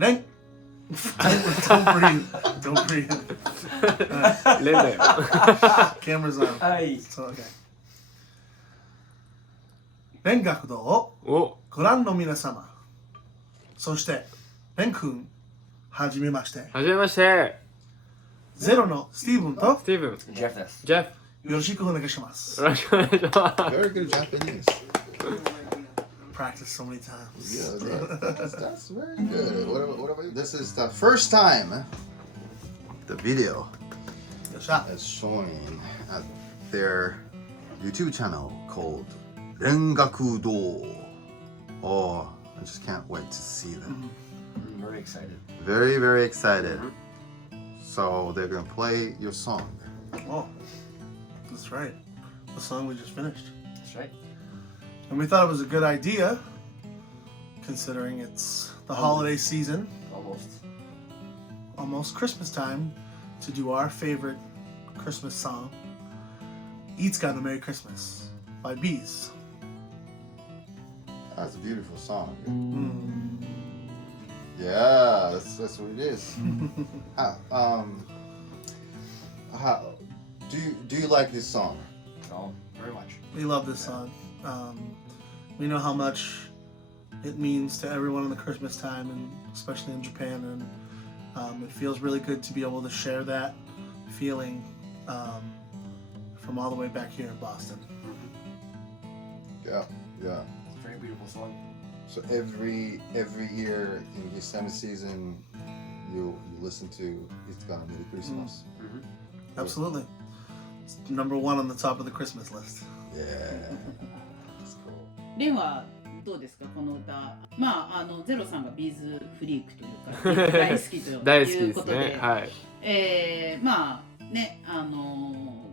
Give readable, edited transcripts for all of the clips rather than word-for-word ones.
Ren. Don't breathe. Don't breathe. レンだよ。Camera's on. はい。So, okay. 蓮楽堂をお、ご覧の皆様。そして、レン君、はじめまして。はじめまして。ゼロのスティーブンとスティーブン、ジェフです。ジェフ。よろしくお願いします。よろしくお願いします。Very good Japanese. Practice so many times. Yeah, that's very good. What about you? This is the first time the video よっしゃ。 is showing at their YouTube channel called Ren Aoharu. Oh, I just can't wait to see them. I'm very excited. Very, very excited. So they're gonna play your song. Oh, that's right. The song we just finished. That's right. And we thought it was a good idea, considering it's the holiday season, almost Christmas time, to do our favorite Christmas song, いつかのメリークリスマス by BEAUT. That's a beautiful song. Yeah, that's what it is. How do you like this song? Oh, very much. We love this song. We know how much it means to everyone in the Christmas time, and especially in Japan. And it feels really good to be able to share that feeling from all the way back here in Boston. Yeah. It's a very beautiful song. So every year in December season, you listen to It's Gonna Be Christmas. Absolutely. It's number one on the top of the Christmas list. Yeah. That's cool. レンはどうですかこの歌。まあゼロさんがビーズフリークというか大好きと大好きですいうことで、ね。はい。まあね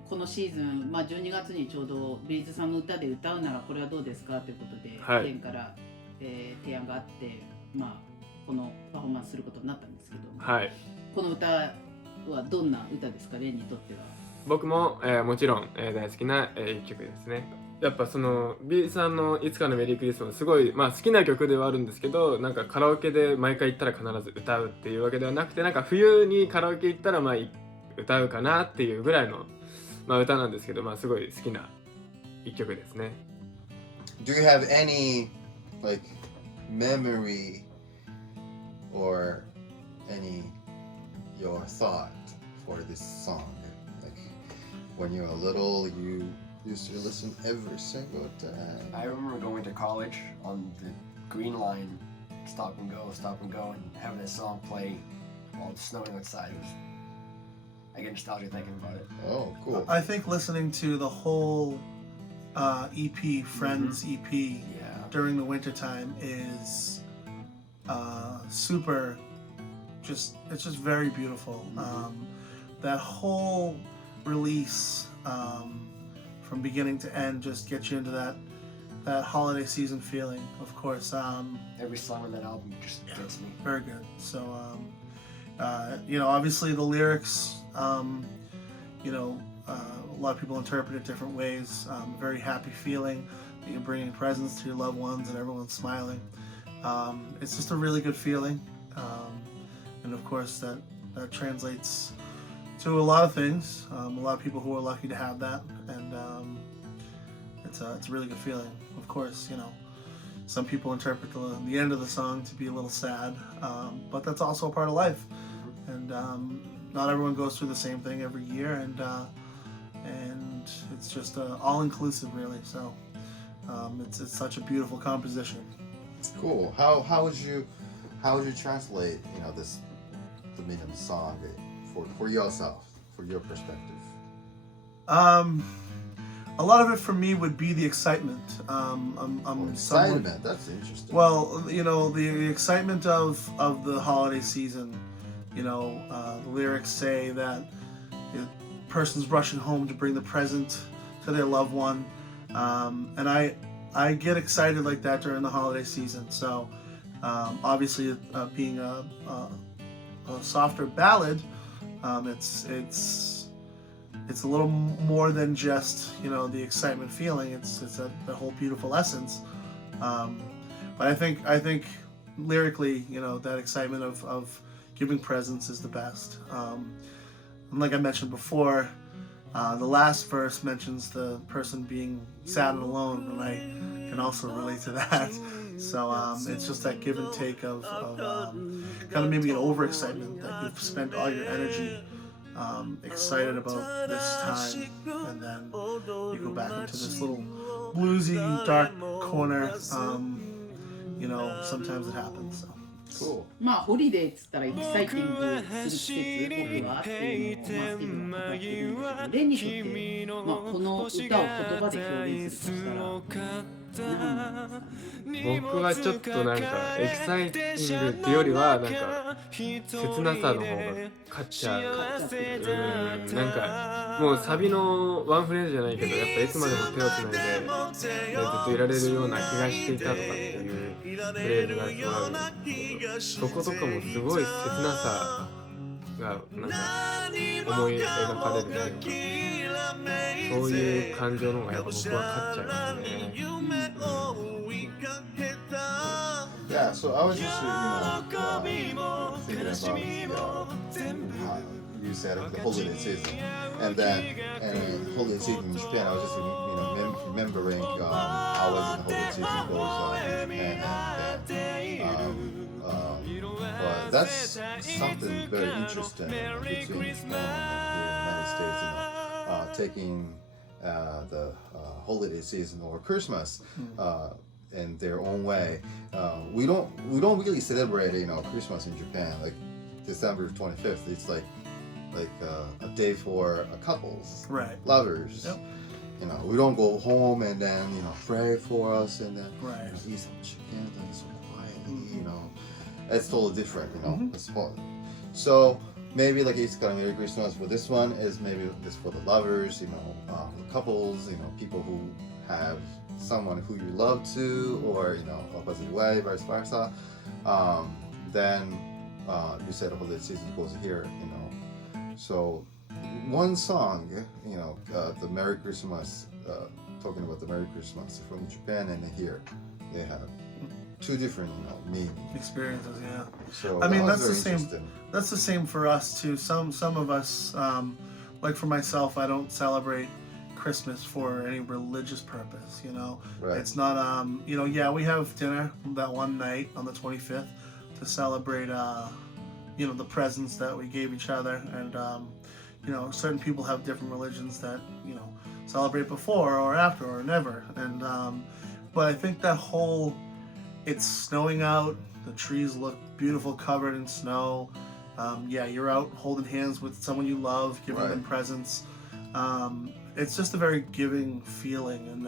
このシーズン、まあ12月にちょうどビーズさんの歌で歌うならこれはどうですかということで、はいレンから、提案があって、まあこのパフォーマンスすることになったんですけど、はい。この歌はどんな歌ですかレンにとっては。僕も、もちろん、大好きな、一曲ですね。やっぱその B さんのいつかのメリークリスマスすごい、まあ、好きな曲ではあるんですけど、なんかカラオケで毎回行ったら必ず歌うっていうわけではなくて、なんか冬にカラオケ行ったらまあ歌うかなっていうぐらいの、まあ、歌なんですけど、まあ、すごい好きな一曲ですね。 Do you have any like memory or any your thought for this song? Like when you were little, you used to listen every single time. I remember going to college on the Green Line, stop and go, and having this song play while it's snowing outside. I get nostalgia thinking about it. Oh, cool. I think listening to the whole EP, Friends EP, during the wintertime is super, it's just very beautiful. That whole release from beginning to end just gets you into that holiday season feeling. Of course, Every song on that album just gets me. very good. So, obviously the lyrics, a lot of people interpret it different ways. Very happy feeling that you're bringing presents to your loved ones and everyone's smiling. It's just a really good feeling. And of course that translates to a lot of things. A lot of people who are lucky to have that. And it's a really good feeling. Of course, some people interpret the end of the song to be a little sad, but that's also a part of life. And not everyone goes through the same thing every year, and it's just all inclusive, really. So it's such a beautiful composition. Cool. How would you translate the meaning of the song for yourself, for your perspective? A lot of it for me would be the excitement. Excitement. That's interesting. Well, the excitement of the holiday season. The lyrics say that the person's rushing home to bring the present to their loved one, and I get excited like that during the holiday season. So obviously, being a softer ballad, it's a little more than just the excitement feeling. It's the whole beautiful essence. But I think lyrically, you know, that excitement of giving presents is the best. And like I mentioned before, the last verse mentions the person being sad and alone, and I can also relate to that. So it's just that give and take of kind of maybe an overexcitement that you've spent all your energy excited about this time, and then you go back into this little bluesy, dark corner. You know, sometimes it happens. So. Cool. まあホリデーっつったらエキサイティングする季節僕はっていうのをスティーブンは語ってるんですけど、レンにとって、まあ、この歌を言葉で表現するとしたら何なんですかね。僕はちょっとなんかエキサイティングっていうよりはなんか切なさの方が勝っちゃう。なんかもうサビのワンフレーズじゃないけど、やっぱいつまでも手をつないで、ずっといられるような気がしていたとかっていうフレーズがすごいあるんですけど、そことかもすごい切なさがなんか思い描かれるっていうか、そういう感情の方がやっぱ僕は勝っちゃいますね。Yeah, so I was just, thinking about you said the holiday season, and holiday season in Japan. I was just, remembering how was the holiday season goes, but that's something very interesting between Japan and the United States. Taking the holiday season or Christmas. In their own way. We don't really celebrate, Christmas in Japan. Like December 25th, it's like a day for couples, Right. lovers. Yep. We don't go home and then pray for us and then Right. eat some chicken and so quietly. It's totally different. It's fun. So maybe like it's kind of Merry Christmas for this one is maybe this for the lovers, couples, people who have someone who you love to, or opposite way, vice versa. Then you said holiday season goes here, So one song, the Merry Christmas, talking about the Merry Christmas from Japan and here, they have two different, meanings. Experiences, yeah. So I mean, that that's was the very same. interesting. That's the same for us too. Some of us, like for myself, I don't celebrate Christmas for any religious purpose. Right. It's not. Yeah, we have dinner that one night on the 25th to celebrate. The presents that we gave each other, and certain people have different religions that celebrate before or after or never. And but I think that whole, it's snowing out, the trees look beautiful, covered in snow. You're out holding hands with someone you love, giving Right. them presents. It's just a very giving feeling, and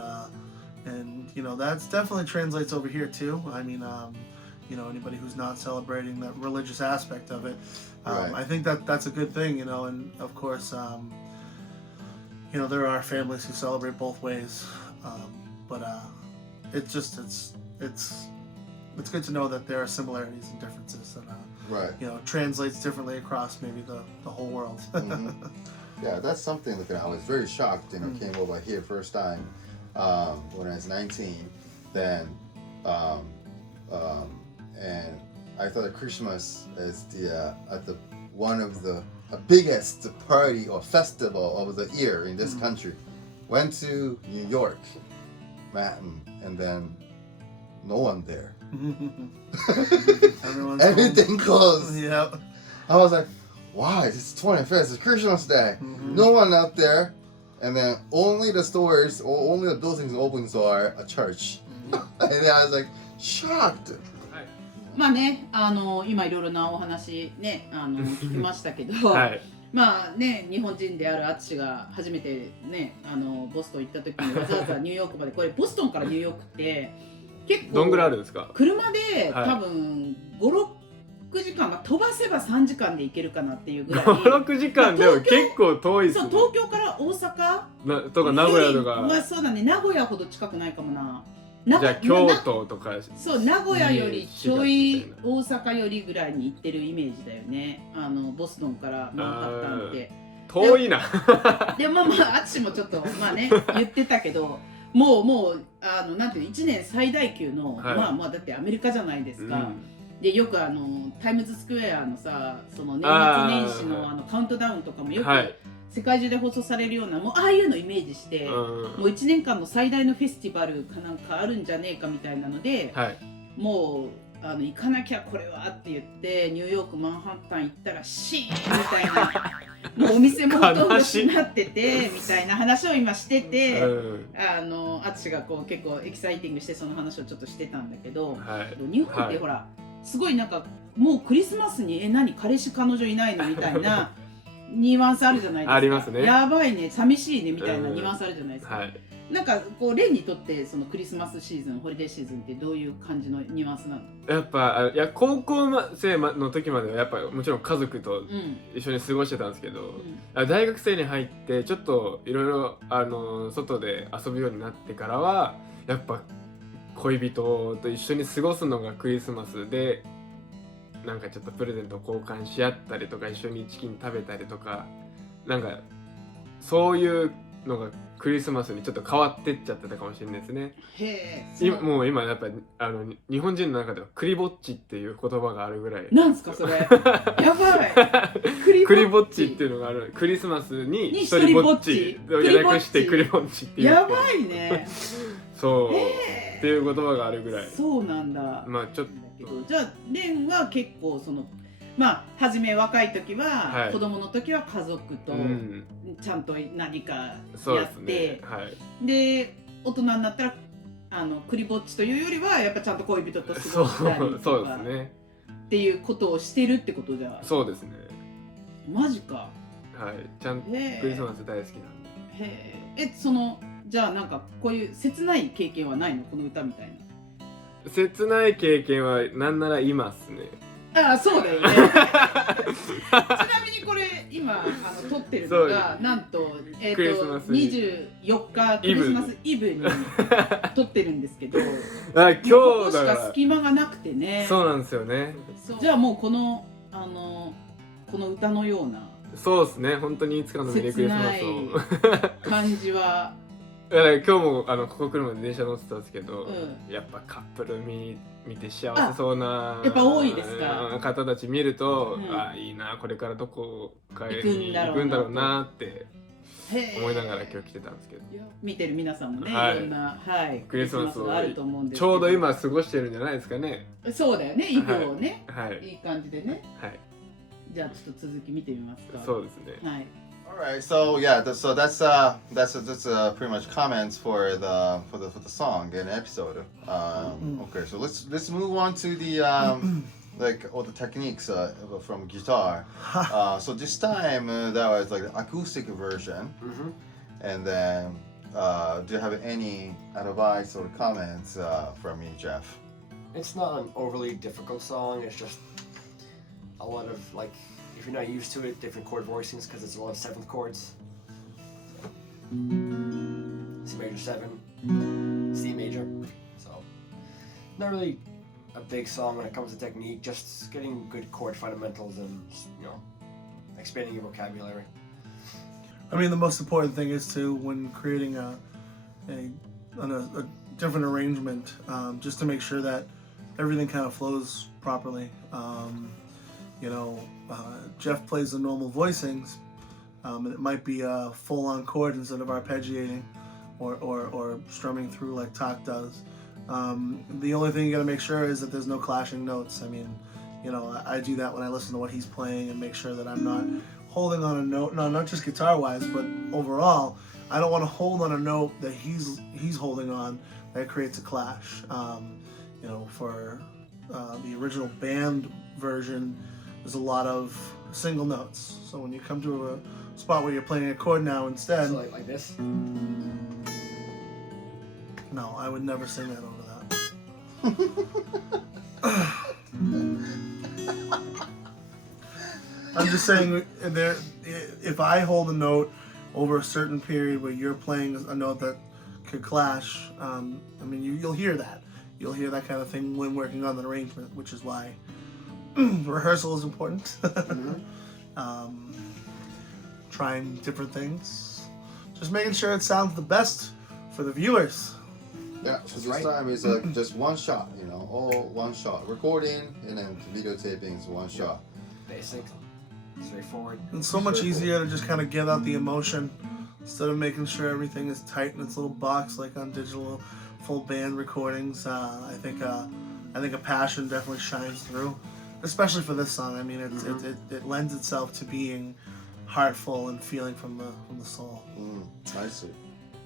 that's definitely translates over here too. I mean, anybody who's not celebrating that religious aspect of it, Right. I think that's a good thing, and of course, there are families who celebrate both ways, but it's good to know that there are similarities and differences, and Right. Translates differently across maybe the whole world. Mhm. Yeah, that's something that I was very shocked. Came over here first time when I was 19. Then, and I thought that Christmas is the one of the biggest party or festival of the year in this country. Went to New York, Manhattan, and then no one there. Everyone's Everything closed. Yeah. I was like, why? It's 25th, it's Christmas Day. No one out there. And then only the stores or only the buildings open are a church. And then I was like, shocked. まあね、今いろいろなお話ね、聞きましたけど、はい。まあね、日本人であるアツシが初めてね、ボストン行った時にわざわざニューヨークまで、これボストンからニューヨークって結構どんぐらいあるんですか？車ではい多分5、6時間、飛ばせば3時間で行けるかなっていうぐらい。 5,6 時間でも結構遠いですね。そう、東京から大阪とか名古屋とか、まあそうだね、名古屋ほど近くないかもな。じゃあ京都とか、そう、名古屋よりちょい大阪よりぐらいに行ってるイメージだよね。ボストンからマンハッタンって遠いな。でもアツシもちょっとまあね言ってたけど、もうなんていう1年最大級の、はいまあだってアメリカじゃないですか。でよくタイムズスクエアのさ、その年末年始のカウントダウンとかもよく、はい、世界中で放送されるような、もうああいうのイメージして、もう1年間の最大のフェスティバルかなんかあるんじゃねえかみたいなので、はい、もう行かなきゃこれはって言ってニューヨークマンハッタン行ったらシーンみたいなもうお店もほとんど閉まっててみたいな話を今してて、淳がこう結構エキサイティングしてその話をちょっとしてたんだけど、はい、日本ってほら、はい、すごいなんかもうクリスマスに何彼氏彼女いないのみたいなニュアンスあるじゃないですか。ありますね。やばいね、寂しいねみたいなニュアンスあるじゃないですか。はい、なんかこうレンにとってそのクリスマスシーズン、ホリデーシーズンってどういう感じのニュアンスなの？やっぱ高校生の時まではやっぱもちろん家族と一緒に過ごしてたんですけど、大学生に入ってちょっといろいろ外で遊ぶようになってからはやっぱ恋人と一緒に過ごすのがクリスマスで、なんかちょっとプレゼント交換し合ったりとか一緒にチキン食べたりとか、なんかそういうのがクリスマスにちょっと変わってっちゃってたかもしれないですね。へえ。もう今やっぱり日本人の中ではクリぼっちっていう言葉があるぐらい。なんすかそれ。やばい。クリぼっちっていうのがある。クリスマスに一人ぼっちを略してクリぼっちっていう。やばいね。そうっていう言葉があるぐらい。そうなんだ。まあちょっとじゃあレンは結構そのまあ初め若い時は、はい、子供の時は家族とちゃんと何かやって、ね、はい、で大人になったらクリぼっちというよりはやっぱちゃんと恋人と過ごしたりとか、そうですね、っていうことをしてるってことじゃ。そうですね。マジか。はい、ちゃんとクリスマス大好きなんで。へえ。そのじゃあなんかこういう切ない経験はないの、この歌みたいな。切ない経験はなんならいますね。ああ、そうだよね。ちなみにこれ今撮ってるのがなんと24日クリスマスイブに撮ってるんですけど、あ、今日だからここしか隙間がなくてね。そうなんですよね。じゃあもうこの歌のような、そうですね、本当にいつかのメリークリスマスを感じは。今日もここ来るまで電車乗ってたんですけど、やっぱカップル見て幸せそうなやっぱ多いですか方たち見ると、あ、いいな、これからどこかに行くんだろうなって思いながら今日来てたんですけど、見てる皆さんもね、いろんな、はい、クリスマスがあると思うんですけど、ちょうど今過ごしてるんじゃないですかね。そうだよね、イブをね、はい、いい感じでね。はい。じゃあちょっと続き見てみますか。そうですね。はい。Alright, so yeah, so that's pretty much comments for the song and episode. Okay, so let's move on to the like all the techniques from guitar. So this time that was like the acoustic version, and then do you have any advice or comments from you, Jeff? It's not an overly difficult song. It's just a lot of like. If you're not used to it, different chord voicings because it's a lot of seventh chords. C major 7, C major. So, not really a big song when it comes to technique, just getting good chord fundamentals and, you know, expanding your vocabulary. I mean, the most important thing is to, when creating a different arrangement, just to make sure that everything kind of flows properly. You know, Jeff plays the normal voicings, and it might be a full-on chord instead of arpeggiating or strumming through like Tak does. The only thing you gotta make sure is that there's no clashing notes. I mean, you know, I do that when I listen to what he's playing and make sure that I'm not holding on a note, no, not just guitar-wise, but overall, I don't want to hold on a note that he's holding on that creates a clash. You know, for the original band version, there's a lot of single notes. So when you come to a spot where you're playing a chord now instead... So like this? No, I would never sing that over that. I'm just saying, if I hold a note over a certain period where you're playing a note that could clash, I mean, you'll hear that. You'll hear that kind of thing when working on an arrangement, which is why rehearsal is important. Trying different things. Just making sure it sounds the best for the viewers. Yeah, so That's this right. time is just one shot, you know, all one shot. Recording and then videotaping is one shot. Basic, straightforward. It's so much easier to just kind of get out the emotion instead of making sure everything is tight in its little box like on digital full band recordings. I think a passion definitely shines through, especially for this song. I mean, it lends itself to being heartful and feeling from the soul. I see.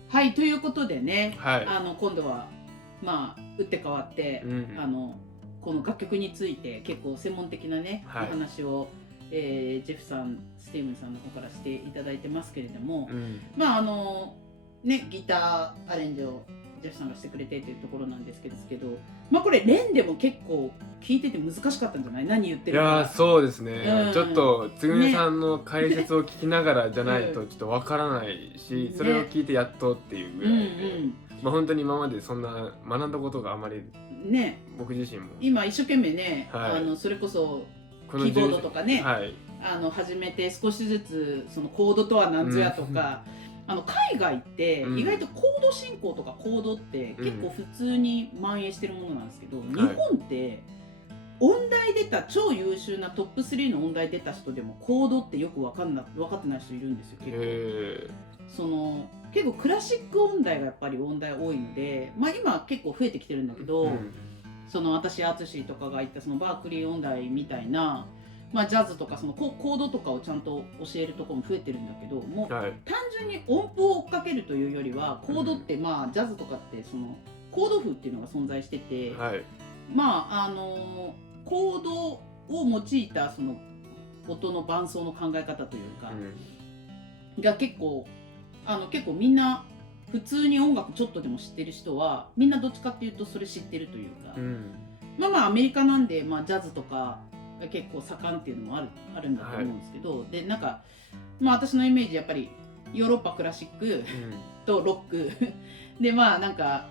はい、ということでね、はい今度はまあ打って変わって、この楽曲について結構専門的なね、はいお話を、ジェフさん、スティーブンさんの方からしていただいてますけれども、まあね、ギターアレンジをジェフさんがしてくれてというところなんですけど、まあこれレンでも結構聞いてて難しかったんじゃない？何言っているか。やーそうですね、ちょっとつぐみさんの解説を聞きながらじゃないとちょっとわからないし、それを聞いてやっとっていうぐらいで、まあ本当に今までそんな学んだことがあまりね、僕自身も今一生懸命ね、はいそれこそキキーボードとかね、はい始めて少しずつそのコードとは何ぞやとか、海外って意外とコード進行とかコードって結構普通に蔓延してるものなんですけど、日本って音大出た超優秀なトップ3の音大出た人でもコードってよく分かってない人いるんですよ。結構クラシック音大がやっぱり音大多いので、まあ今結構増えてきてるんだけど、私淳とかが言ったそのバークリー音大みたいな、まあ、ジャズとかそのコードとかをちゃんと教えるところも増えてるんだけど、もう単純に音符を追っかけるというよりはコードってまあジャズとかってそのコード譜っていうのが存在してて、まあコードを用いたその音の伴奏の考え方というか、が結構みんな普通に音楽ちょっとでも知ってる人はみんなどっちかっていうとそれ知ってるというか、まあアメリカなんで、まあ、ジャズとか結構盛んっていうのもあるんだと思うんですけど、でなんかまあ私のイメージやっぱりヨーロッパクラシックとロックで、まあなんか、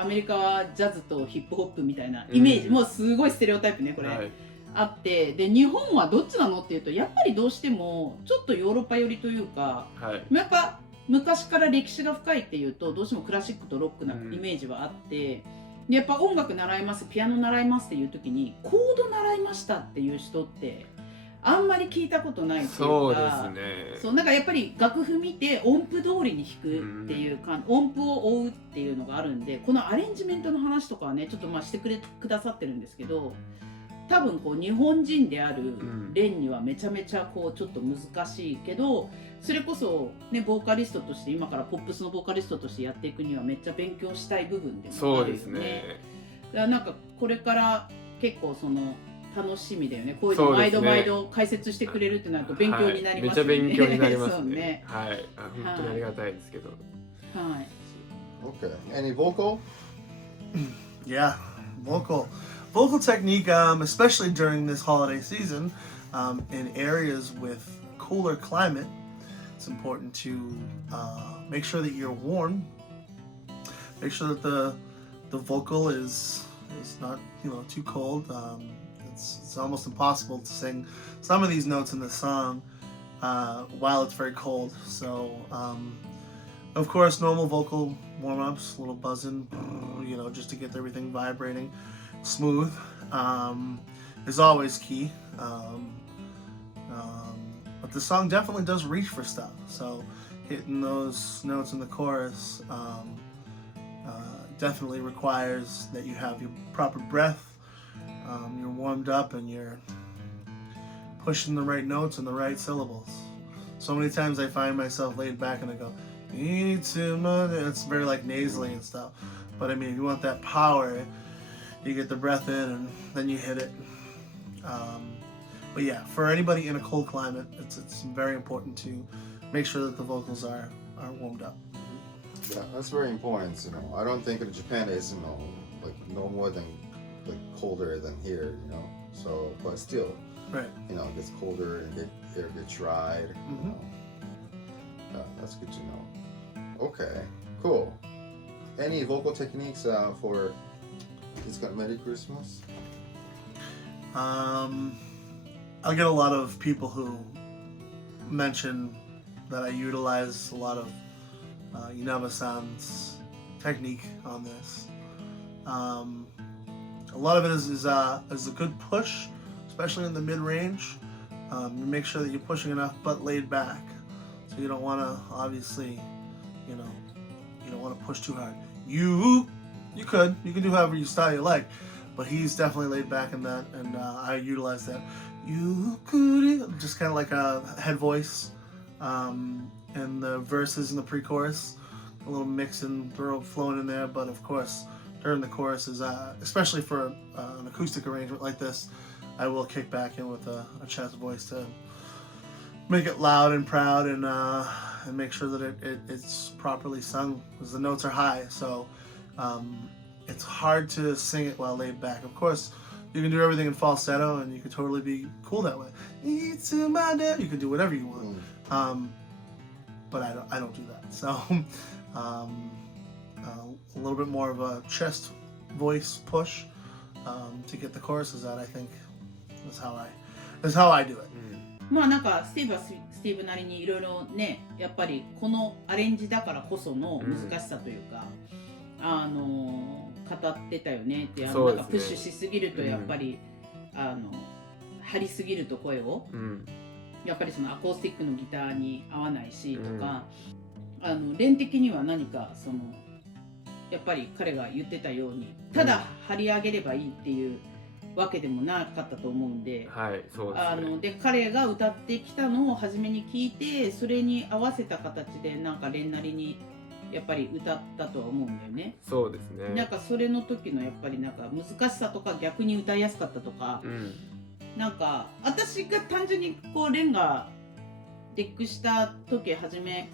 アメリカはジャズとヒップホップみたいなイメージ、もうすごいステレオタイプねこれ、あって、で日本はどっちなのっていうとやっぱりどうしてもちょっとヨーロッパ寄りというか、やっぱ昔から歴史が深いっていうとどうしてもクラシックとロックなイメージはあって、でやっぱ音楽習いますピアノ習いますっていう時にコード習いましたっていう人ってあんまり聞いたことないっていうか、そうですね。そうなんかやっぱり楽譜見て音符通りに弾くっていうか、音符を追うっていうのがあるんで、このアレンジメントの話とかはねちょっとまあしてくださってるんですけど、多分こう日本人であるレンにはめちゃめちゃこうちょっと難しいけど、それこそねボーカリストとして今からポップスのボーカリストとしてやっていくにはめっちゃ勉強したい部分でもあるよね。そうですね。だからなんかこれから結構その楽しみだよね。こういうの毎度毎度解説してくれるってなると勉強になりますよね。めっちゃ勉強になりますそうね。ね。はい。本当にありがたいですけど。はい。Okay. Any vocal? Yeah, vocal technique, especially during this holiday season, in areas with cooler climate, it's important to make sure that you're warm. Make sure that the vocal is not too cold. It's almost impossible to sing some of these notes in the song while it's very cold. So of course, normal vocal warm-ups, a little buzzing, just to get everything vibrating smooth, is always key. But the song definitely does reach for stuff. So hitting those notes in the chorus definitely requires that you have your proper breath. You're warmed up and you're pushing the right notes and the right syllables. So many times I find myself laid back and I go, it's very like nasally and stuff. But I mean, if you want that power, you get the breath in and then you hit it. But yeah, for anybody in a cold climate, it's very important to make sure that the vocals are warmed up. Yeah, that's very important. I don't think in Japan is like no more than like colder than here. So but still, right? It gets colder and it gets dried. Yeah, that's good to know. Okay, cool. Any vocal techniques for It's Got Merry Christmas? I'll get a lot of people who mention that I utilize a lot of Inaba-san's technique on this. A lot of it is a good push, especially in the mid-range. You make sure that you're pushing enough but laid back. So you don't want to, obviously, you don't want to push too hard. You can do however you style you like, but he's definitely laid back in that, and I utilize that. You could just kind of like a head voice, and the verses in the pre-chorus, a little mix and flowing in there. But of course, during the chorus is especially for an acoustic arrangement like this, I will kick back in with a chest voice to make it loud and proud, and make sure that it's properly sung, because the notes are high. So it's hard to sing it while laid back. Of course, you can do everything in falsetto, and you can totally be cool that way. You can do whatever you want, but I don't do that. So a little bit more of a chest voice push to get the choruses out. I think is how I do it. まあなんかスティーブはスティーブなりにいろいろね、やっぱりこのアレンジだからこその難しさというか、語ってたよねって、なんかプッシュしすぎるとやっぱり、張りすぎると声を、やっぱりそのアコースティックのギターに合わないしとか、連的には何かそのやっぱり彼が言ってたように、ただ張り上げればいいっていうわけでもなかったと思うんで、そうですね。で彼が歌ってきたのを初めに聞いて、それに合わせた形でなんかレンなりにやっぱり歌ったとは思うんだよね。そうですね。なんかそれの時のやっぱりなんか難しさとか逆に歌いやすかったとか、なんか私が単純にこうレンがデックした時初め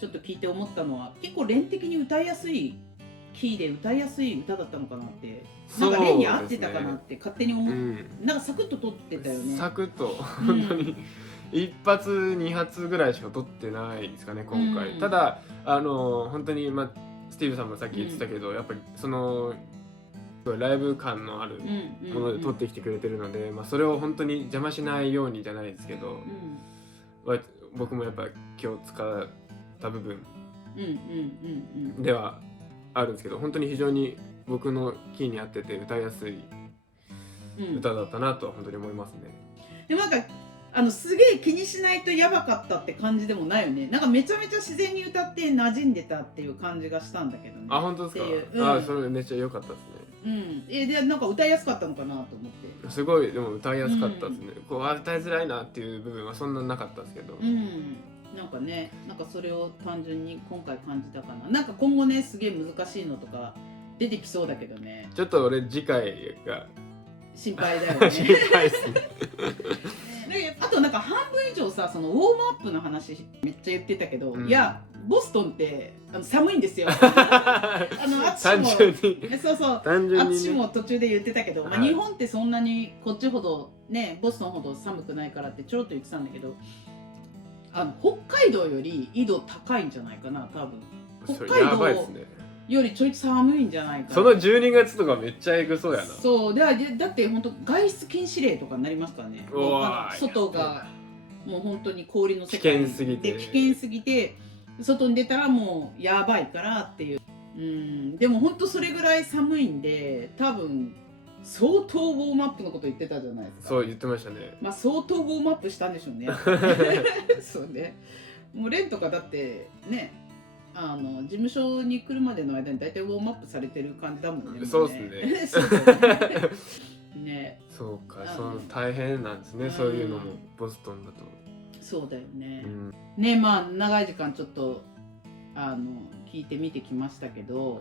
ちょっと聞いて思ったのは、結構レン的に歌いやすいキーで歌いやすい歌だったのかなって、なんかレンに合ってたかなって勝手に思って、なんかサクッと撮ってたよね。サクッと本当に一発二発ぐらいしか撮ってないですかね今回。ただ本当にスティーブさんもさっき言ってたけど、やっぱりそのライブ感のあるもので撮ってきてくれてるので、それを本当に邪魔しないようにじゃないですけど、僕もやっぱ今日使った部分ではあるんですけど、本当に非常に僕のキーに合ってて歌いやすい歌だったなとは本当に思いますね。でもなんかすげえ気にしないとやばかったって感じでもないよね。なんかめちゃめちゃ自然に歌って馴染んでたっていう感じがしたんだけどね。あ、本当ですか。それめっちゃ良かったですね。でなんか歌いやすかったのかなと思って。すごいでも歌いやすかったですね。こう歌いづらいなっていう部分はそんななかったですけど。なんかね、なんかそれを単純に今回感じたかな。なんか今後ね、すげえ難しいのとか出てきそうだけどね。ちょっと俺次回が心配だよね。心配ですね。あとなんか半分以上さ、そのウォームアップの話めっちゃ言ってたけど、いやボストンって寒いんですよ。単純にそうそう単純に、ね、私も途中で言ってたけど、日本ってそんなにこっちほどね、ボストンほど寒くないからってちょろっと言ってたんだけど、北海道より緯度高いんじゃないかな多分。北海道よりちょい寒いんじゃないかな。その12月とかめっちゃエグそうやな。そうだって本当外出禁止令とかになりますからね。外がもう本当に氷の世界危険すぎて外に出たらもうやばいからっていう。でも本当それぐらい寒いんで、多分相当ウォームアップのこと言ってたじゃないですか。そう言ってましたね。相当ウォームアップしたんでしょうね。そうね。もうレンとかだってね、事務所に来るまでの間に大体ウォームアップされてる感じだもんね。そうですね。ね。そうか、大変なんですね。そういうのもボストンだと。そうだよね。ね、長い時間ちょっと聞いてみてきましたけど、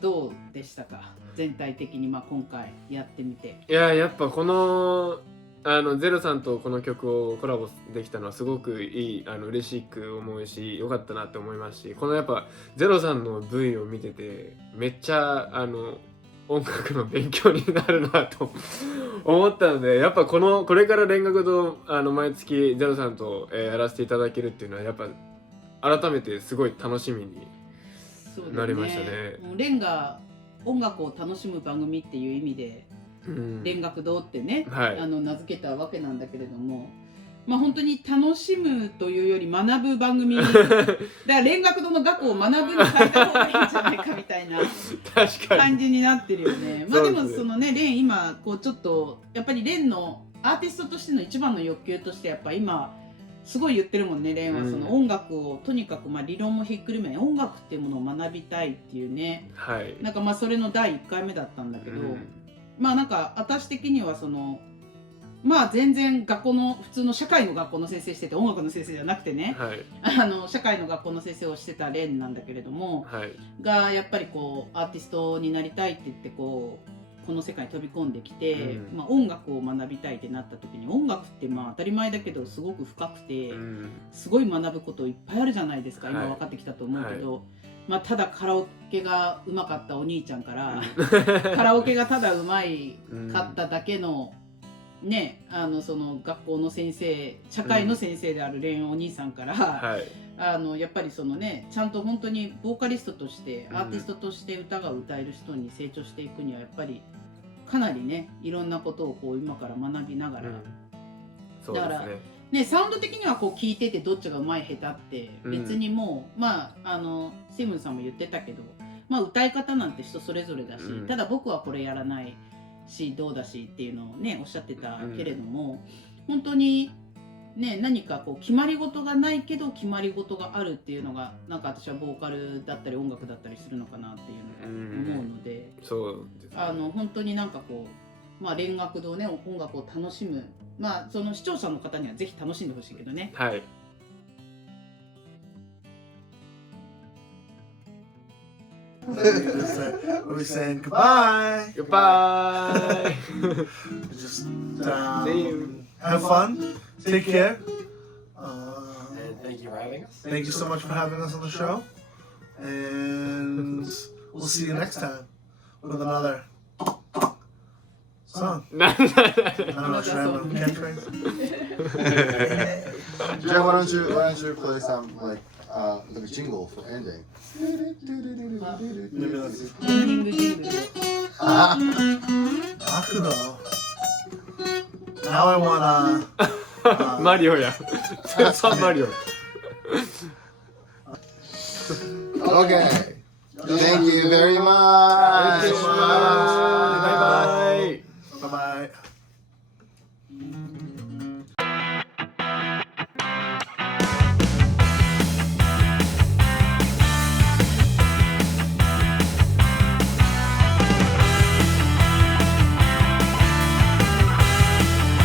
どうでしたか、全体的に今回やってみて。いや、やっぱこのZeROさんとこの曲をコラボできたのはすごくいい、嬉しく思うし、良かったなって思いますし、このやっぱZeROさんの V を見ててめっちゃ音楽の勉強になるなと思ったので、やっぱこれから蓮楽堂毎月ZeROさんと、やらせていただけるっていうのはやっぱ改めてすごい楽しみになりましたね。蓮が音楽を楽しむ番組っていう意味で蓮楽堂ってね、名付けたわけなんだけれども、まあ本当に楽しむというより学ぶ番組だから蓮楽堂の学を学ぶに変えた方がいいんじゃないかみたいな確かに感じになってるよね。まあでもそうですねそのね蓮今こうちょっとやっぱり蓮のアーティストとしての一番の欲求としてやっぱ今すごい言ってるもんね蓮はその音楽をとにかくまあ理論もひっくるめ音楽っていうものを学びたいっていうねはいなんかまあそれの第1回目だったんだけど、まあなんか私的にはそのまあ全然学校の普通の社会の学校の先生してて音楽の先生じゃなくてねはい社会の学校の先生をしてた蓮なんだけれどもはいがやっぱりこうアーティストになりたいって言ってこの世界に飛び込んできて、まあ、音楽を学びたいってなった時に音楽ってまあ当たり前だけどすごく深くて、すごい学ぶこといっぱいあるじゃないですか、今分かってきたと思うけど、まあ、ただカラオケがうまかったお兄ちゃんからカラオケがただうまいかっただけのねその学校の先生社会の先生である蓮お兄さんから、やっぱりそのねちゃんと本当にボーカリストとしてアーティストとして歌が歌える人に成長していくにはやっぱりかなりねいろんなことをこう今から学びながら、そうですね、だからねサウンド的にはこう聞いててどっちがうまい下手って別にもう、まあセムンさんも言ってたけど、まあ、歌い方なんて人それぞれだし、ただ僕はこれやらないしどうだしっていうのをねおっしゃってたけれども、本当にね、何かこう決まり事がないけど決まり事があるっていうのがなんか私はボーカルだったり音楽だったりするのかなっていうのを思うので、そうですね、本当になんかこう、まあ、蓮楽堂ね音楽を楽しむ、まあその視聴者の方にはぜひ楽しんでほしいけどね。はい。We're saying goodbye. Goodbye. Just See you. Have fun. Take care. And thank you for having us. Thank you so much for having us on the show. And we'll see you next time with another song. I don't know, should I have a catchphrase? Jeff, why don't you play some like a jingle for ending? Maybe let's エンディングジングルを Akudo. Now I wanna マリオや。マリオ。 Okay. Thank you very much. Bye bye. bye bye.